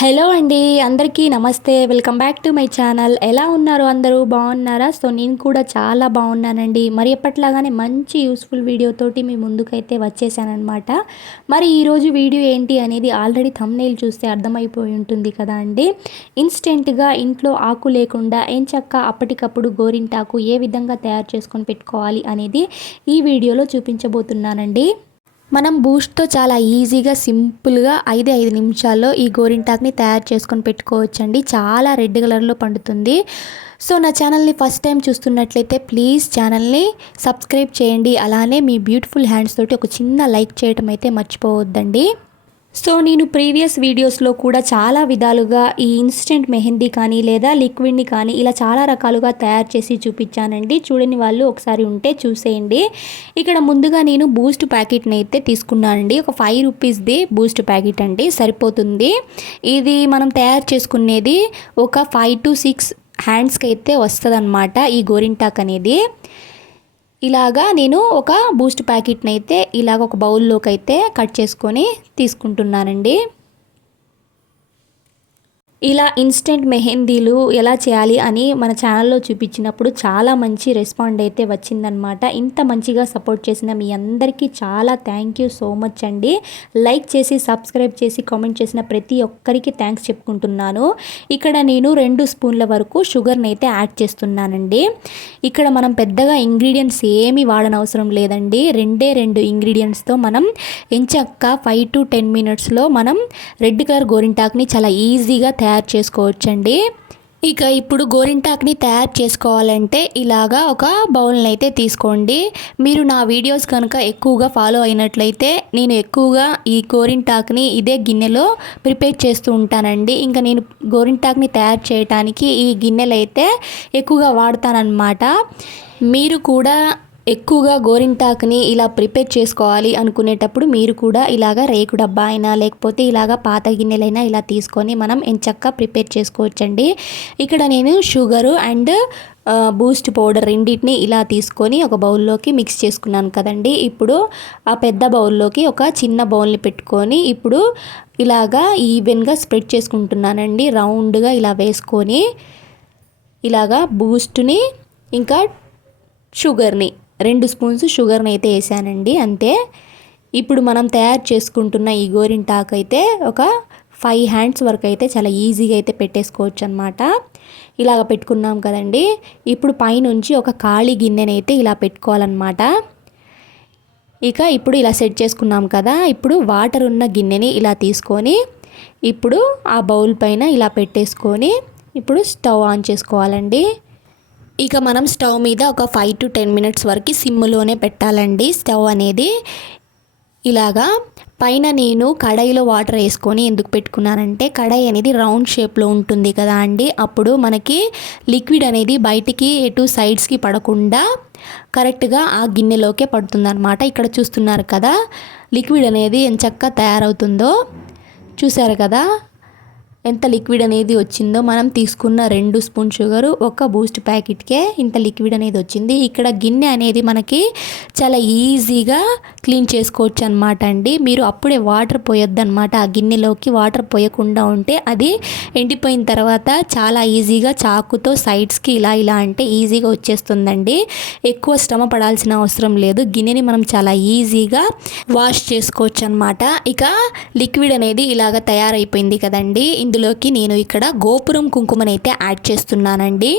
Hello అండి అందరికీ నమస్తే. Welcome back to my channel. ఎలా ఉన్నారు అందరూ? బాగున్నారా? సో నేను కూడా చాలా బాగున్నానండి. మరి ఎప్పట్లాగానే మంచి యూస్ఫుల్ వీడియోతోటి మీ ముందుకైతే వచ్చేసానమాట మరి ఈరోజు వీడియో ఏంటి అనేది ఆల్రెడీ థంబ్నైల్ చూస్తే అర్థమైపోయి ఉంటుంది కదా అండి. ఇన్స్టెంట్గా ఇంట్లో ఆకు లేకుండా ఏం చక్క అప్పటికప్పుడు గోరింటాకు ఏ విధంగా తయారు చేసుకొని పెట్టుకోవాలి అనేది ఈ వీడియోలో చూపించబోతున్నానండి. మనం బూస్ట్తో చాలా ఈజీగా సింపుల్గా ఐదు ఐదు నిమిషాల్లో ఈ గోరింటాక్ని తయారు చేసుకొని పెట్టుకోవచ్చండి. చాలా రెడ్ కలర్లో పండుతుంది. సో నా ఛానల్ని ఫస్ట్ టైం చూస్తున్నట్లయితే ప్లీజ్ ఛానల్ని సబ్స్క్రైబ్ చేయండి. అలానే మీ బ్యూటిఫుల్ హ్యాండ్స్ తోటి ఒక చిన్న లైక్ చేయటం అయితే మర్చిపోవద్దండి. సో నేను ప్రీవియస్ వీడియోస్లో కూడా చాలా విధాలుగా ఈ ఇన్స్టెంట్ మెహందీ కానీ లేదా లిక్విడ్ని కానీ ఇలా చాలా రకాలుగా తయారు చేసి చూపించానండి. చూడని వాళ్ళు ఒకసారి ఉంటే చూసేయండి. ఇక్కడ ముందుగా నేను బూస్ట్ ప్యాకెట్ని అయితే తీసుకున్నానండి. ఒక ఫైవ్ రూపీస్ది బూస్ట్ ప్యాకెట్ అండి. సరిపోతుంది. ఇది మనం తయారు చేసుకునేది ఒక ఫైవ్ టు సిక్స్ హ్యాండ్స్కి అయితే వస్తుంది ఈ గోరింటాక్ అనేది. ఇలాగా నేను ఒక బూస్ట్ ప్యాకెట్ని అయితే ఇలాగ ఒక బౌల్లోకి అయితే కట్ చేసుకొని తీసుకుంటున్నానండి. ఇలా ఇన్స్టెంట్ మెహందీలు ఎలా చేయాలి అని మన ఛానల్లో చూపించినప్పుడు చాలా మంచి రెస్పాండ్ అయితే వచ్చిందనమాట ఇంత మంచిగా సపోర్ట్ చేసిన మీ అందరికీ చాలా థ్యాంక్ యూ సో మచ్ అండి. లైక్ చేసి సబ్స్క్రైబ్ చేసి కామెంట్ చేసిన ప్రతి ఒక్కరికి థ్యాంక్స్ చెప్పుకుంటున్నాను. ఇక్కడ నేను రెండు స్పూన్ల వరకు షుగర్ని అయితే యాడ్ చేస్తున్నానండి. ఇక్కడ మనం పెద్దగా ఇంగ్రీడియంట్స్ ఏమీ వాడనవసరం లేదండి. రెండే రెండు ఇంగ్రీడియంట్స్తో మనం ఎంచక్క ఫైవ్ టు టెన్ మినిట్స్లో మనం రెడ్ కలర్ గోరింటాక్ని చాలా ఈజీగా తయారు తయారు చేసుకోవచ్చండి. ఇక ఇప్పుడు గోరింటాక్ని తయారు చేసుకోవాలంటే ఇలాగా ఒక బౌల్ని అయితే తీసుకోండి. మీరు నా వీడియోస్ కనుక ఎక్కువగా ఫాలో అయినట్లయితే నేను ఎక్కువగా ఈ గోరింటాక్ని ఇదే గిన్నెలో ప్రిపేర్ చేస్తూ ఉంటానండి. ఇంకా నేను గోరింటాక్ని తయారు చేయడానికి ఈ గిన్నెలు అయితే ఎక్కువగా వాడతానన్నమాట. మీరు కూడా ఎక్కువగా గోరింటాకుని ఇలా ప్రిపేర్ చేసుకోవాలి అనుకునేటప్పుడు మీరు కూడా ఇలాగ రేకు డబ్బా అయినా లేకపోతే ఇలాగ పాత గిన్నెలైనా ఇలా తీసుకొని మనం ఎంచక్క ప్రిపేర్ చేసుకోవచ్చండి. ఇక్కడ నేను షుగరు అండ్ బూస్ట్ పౌడర్ రెండింటిని ఇలా తీసుకొని ఒక బౌల్లోకి మిక్స్ చేసుకున్నాను కదండి. ఇప్పుడు ఆ పెద్ద బౌల్లోకి ఒక చిన్న బౌల్ని పెట్టుకొని ఇప్పుడు ఇలాగా ఈవెన్గా స్ప్రెడ్ చేసుకుంటున్నానండి. రౌండ్గా ఇలా వేసుకొని ఇలాగా బూస్ట్ని ఇంకా షుగర్ని రెండు స్పూన్స్ షుగర్ని అయితే వేసానండి అంతే. ఇప్పుడు మనం తయారు చేసుకుంటున్న ఈ గోరింటాకు అయితే ఒక ఫైవ్ హ్యాండ్స్ వరకు అయితే చాలా ఈజీగా అయితే పెట్టేసుకోవచ్చు అనమాట ఇలాగ పెట్టుకున్నాం కదండి. ఇప్పుడు పైనుంచి ఒక ఖాళీ గిన్నెనైతే ఇలా పెట్టుకోవాలన్నమాట. ఇక ఇప్పుడు ఇలా సెట్ చేసుకున్నాం కదా ఇప్పుడు వాటర్ ఉన్న గిన్నెని ఇలా తీసుకొని ఇప్పుడు ఆ బౌల్ పైన ఇలా పెట్టేసుకొని ఇప్పుడు స్టవ్ ఆన్ చేసుకోవాలండి. ఇక మనం స్టవ్ మీద ఒక ఫైవ్ టు టెన్ మినిట్స్ వరకు సిమ్లోనే పెట్టాలండి. స్టవ్ అనేది ఇలాగా పైన నేను కడాయిలో వాటర్ వేసుకొని ఎందుకు పెట్టుకున్నానంటే కడాయి అనేది రౌండ్ షేప్లో ఉంటుంది కదా అండి. అప్పుడు మనకి లిక్విడ్ అనేది బయటికి ఎటు సైడ్స్కి పడకుండా కరెక్ట్గా ఆ గిన్నెలోకే పడుతుందన్నమాట. ఇక్కడ చూస్తున్నారు కదా లిక్విడ్ అనేది ఎంచక్క తయారవుతుందో. చూసారు కదా? ఎంత లిక్విడ్ అనేది వచ్చిందో మనం తీసుకున్న రెండు స్పూన్ షుగర్ ఒక బూస్ట్ ప్యాకెట్కే ఇంత లిక్విడ్ అనేది వచ్చింది. ఇక్కడ గిన్నె అనేది మనకి చాలా ఈజీగా క్లీన్ చేసుకోవచ్చు అనమాట అండి. మీరు అప్పుడే వాటర్ పోయొద్దు అనమాట ఆ గిన్నెలోకి వాటర్ పోయకుండా ఉంటే అది ఎండిపోయిన తర్వాత చాలా ఈజీగా చాకుతో సైడ్స్కి ఇలా ఇలా అంటే ఈజీగా వచ్చేస్తుందండి. ఎక్కువ శ్రమ పడాల్సిన అవసరం లేదు. గిన్నెని మనం చాలా ఈజీగా వాష్ చేసుకోవచ్చు అనమాట ఇక లిక్విడ్ అనేది ఇలాగ తయారైపోయింది కదండి. ఇందులోకి నేను ఇక్కడ గోపురం కుంకుమనైతే యాడ్ చేస్తున్నానండి.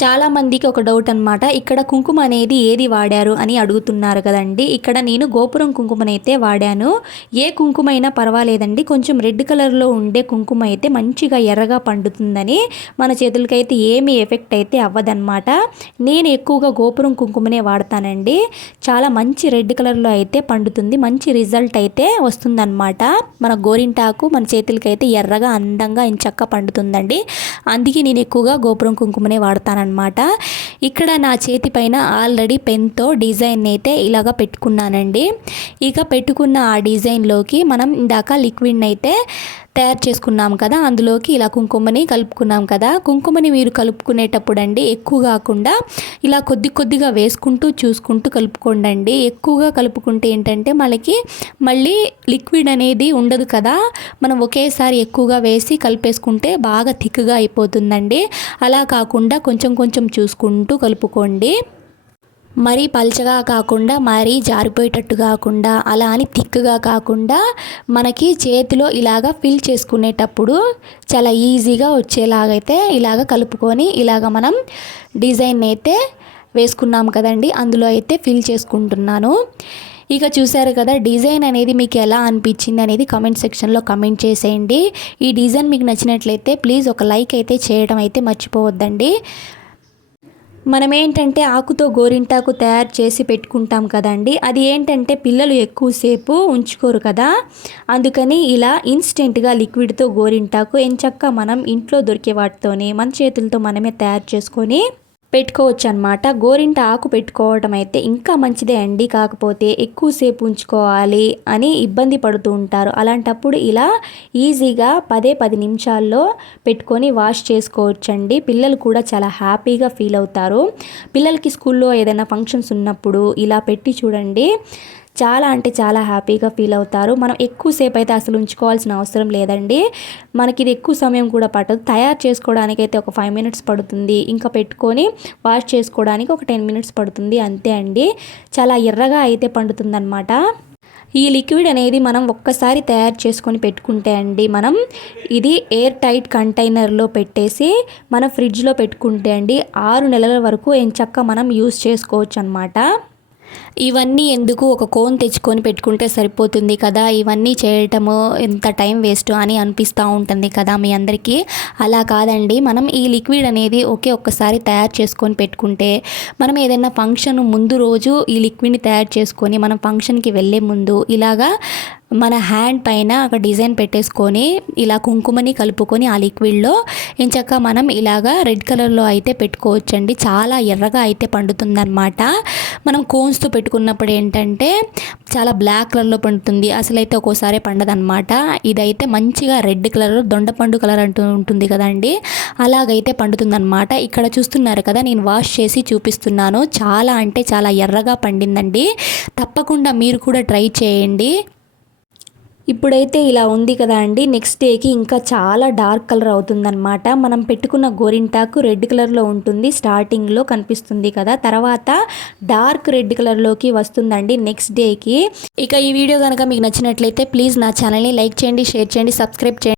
చాలామందికి ఒక డౌట్ అనమాట ఇక్కడ కుంకుమ అనేది ఏది వాడారు అని అడుగుతున్నారు కదండి. ఇక్కడ నేను గోపురం కుంకుమనైతే వాడాను. ఏ కుంకుమ అయినా పర్వాలేదండి. కొంచెం రెడ్ కలర్లో ఉండే కుంకుమ అయితే మంచిగా ఎర్రగా పండుతుందని మన చేతులకైతే ఏమీ ఎఫెక్ట్ అయితే అవ్వదన్నమాట. నేను ఎక్కువగా గోపురం కుంకుమనే వాడతానండి. చాలా మంచి రెడ్ కలర్లో అయితే పండుతుంది. మంచి రిజల్ట్ అయితే వస్తుందన్నమాట. మన గోరింటాకు మన చేతులకైతే ఎర్రగా అందంగా ఇంచక్క పండుతుందండి. అందుకే నేను ఎక్కువగా గోపురం కుంకుమనే వాడతాను అనమాట ఇక్కడ నా చేతి పైన ఆల్రెడీ పెన్తో డిజైన్ అయితే ఇలాగ పెట్టుకున్నానండి. ఇక పెట్టుకున్న ఆ డిజైన్లోకి మనం ఇందాక లిక్విడ్ని అయితే తయారు చేసుకున్నాం కదా అందులోకి ఇలా కుంకుమని కలుపుకున్నాం కదా. కుంకుమని మీరు కలుపుకునేటప్పుడు అండి ఎక్కువ కాకుండా ఇలా కొద్ది కొద్దిగా వేసుకుంటూ చూసుకుంటూ కలుపుకోండి ఎక్కువగా కలుపుకుంటే ఏంటంటే మనకి మళ్ళీ లిక్విడ్ అనేది ఉండదు కదా. మనం ఒకేసారి ఎక్కువగా వేసి కలిపేసుకుంటే బాగా థిక్గా అయిపోతుందండి. అలా కాకుండా కొంచెం కొంచెం చూసుకుంటూ కలుపుకోండి. మరీ పల్చగా కాకుండా మరీ జారిపోయేటట్టు కాకుండా అలా అని థిక్గా కాకుండా మనకి చేతిలో ఇలాగ ఫిల్ చేసుకునేటప్పుడు చాలా ఈజీగా వచ్చేలాగైతే ఇలాగ కలుపుకొని ఇలాగ మనం డిజైన్ అయితే వేసుకున్నాం కదండి. అందులో అయితే ఫిల్ చేసుకుంటున్నాను. ఇక చూసారు కదా డిజైన్ అనేది మీకు ఎలా అనిపించింది అనేది కమెంట్ సెక్షన్లో కమెంట్ చేసేయండి. ఈ డిజైన్ మీకు నచ్చినట్లయితే ప్లీజ్ ఒక లైక్ అయితే చేయడం అయితే మర్చిపోవద్దండి. మనం ఏంటంటే ఆకుతో గోరింటాకు తయారు చేసి పెట్టుకుంటాం కదండి. అది ఏంటంటే పిల్లలు ఎక్కువసేపు ఉంచుకోరు కదా. అందుకని ఇలా ఇన్స్టెంట్గా లిక్విడ్తో గోరింటాకు ఎంచక్క మనం ఇంట్లో దొరికే వాటితోనే మన చేతులతో మనమే తయారు చేసుకొని పెట్టుకోవచ్చు అనమాట గోరింట ఆకు పెట్టుకోవటం అయితే ఇంకా మంచిదే అండి. కాకపోతే ఎక్కువసేపు ఉంచుకోవాలి అని ఇబ్బంది పడుతూ ఉంటారు. అలాంటప్పుడు ఇలా ఈజీగా పదే పది నిమిషాల్లో పెట్టుకొని వాష్ చేసుకోవచ్చండి. పిల్లలు కూడా చాలా హ్యాపీగా ఫీల్ అవుతారు. పిల్లలకి స్కూల్లో ఏదైనా ఫంక్షన్స్ ఉన్నప్పుడు ఇలా పెట్టి చూడండి. చాలా అంటే చాలా హ్యాపీగా ఫీల్ అవుతారు. మనం ఎక్కువసేపు అయితే అసలు ఉంచుకోవాల్సిన అవసరం లేదండి. మనకి ఇది ఎక్కువ సమయం కూడా పట్టదు. తయారు చేసుకోవడానికి అయితే ఒక ఫైవ్ మినిట్స్ పడుతుంది. ఇంకా పెట్టుకొని వాష్ చేసుకోవడానికి ఒక టెన్ మినిట్స్ పడుతుంది. అంతే అండి. చాలా ఎర్రగా అయితే పండుతుందన్నమాట. ఈ లిక్విడ్ అనేది మనం ఒక్కసారి తయారు చేసుకొని పెట్టుకుంటే అండి మనం ఇది ఎయిర్ టైట్ కంటైనర్లో పెట్టేసి మనం ఫ్రిడ్జ్లో పెట్టుకుంటే అండి ఆరు నెలల వరకు ఎంచక్క మనం యూస్ చేసుకోవచ్చు అనమాట ఇవన్నీ ఎందుకు ఒక కోన్ తెచ్చుకొని పెట్టుకుంటే సరిపోతుంది కదా? ఇవన్నీ చేయటము ఎంత టైం వేస్ట్ అని అనిపిస్తూ ఉంటుంది కదా మీ అందరికీ? అలా కాదండి. మనం ఈ లిక్విడ్ అనేది ఒకే ఒక్కసారి తయారు చేసుకొని పెట్టుకుంటే మనం ఏదైనా ఫంక్షన్ ముందు రోజు ఈ లిక్విడ్ని తయారు చేసుకొని మనం ఫంక్షన్కి వెళ్ళే ముందు ఇలాగా మన హ్యాండ్ పైన ఒక డిజైన్ పెట్టేసుకొని ఇలా కుంకుమని కలుపుకొని ఆ లిక్విడ్లో ఇంచక్క మనం ఇలాగా రెడ్ కలర్లో అయితే పెట్టుకోవచ్చండి. చాలా ఎర్రగా అయితే పండుతుందన్నమాట. మనం కోన్స్తో పెట్టుకున్నప్పుడు ఏంటంటే చాలా బ్లాక్ కలర్లో పండుతుంది. అసలు అయితే ఒక్కోసారి పండదనమాట ఇదైతే మంచిగా రెడ్ కలర్ దొండపండు కలర్ అంటూ ఉంటుంది కదండి. అలాగైతే పండుతుందన్నమాట. ఇక్కడ చూస్తున్నారు కదా నేను వాష్ చేసి చూపిస్తున్నాను. చాలా అంటే చాలా ఎర్రగా పండిందండి. తప్పకుండా మీరు కూడా ట్రై చేయండి. ఇప్పుడైతే ఇలా ఉంది కదా అండి. నెక్స్ట్ డేకి ఇంకా చాలా డార్క్ కలర్ అవుతుందన్నమాట. మనం పెట్టుకున్న గోరింటాకు రెడ్ కలర్లో ఉంటుంది. స్టార్టింగ్లో కనిపిస్తుంది కదా. తర్వాత డార్క్ రెడ్ కలర్లోకి వస్తుందండి నెక్స్ట్ డేకి. ఇక ఈ వీడియో కనుక మీకు నచ్చినట్లయితే ప్లీజ్ నా ఛానల్ని లైక్ చేయండి షేర్ చేయండి సబ్స్క్రైబ్ చేయండి.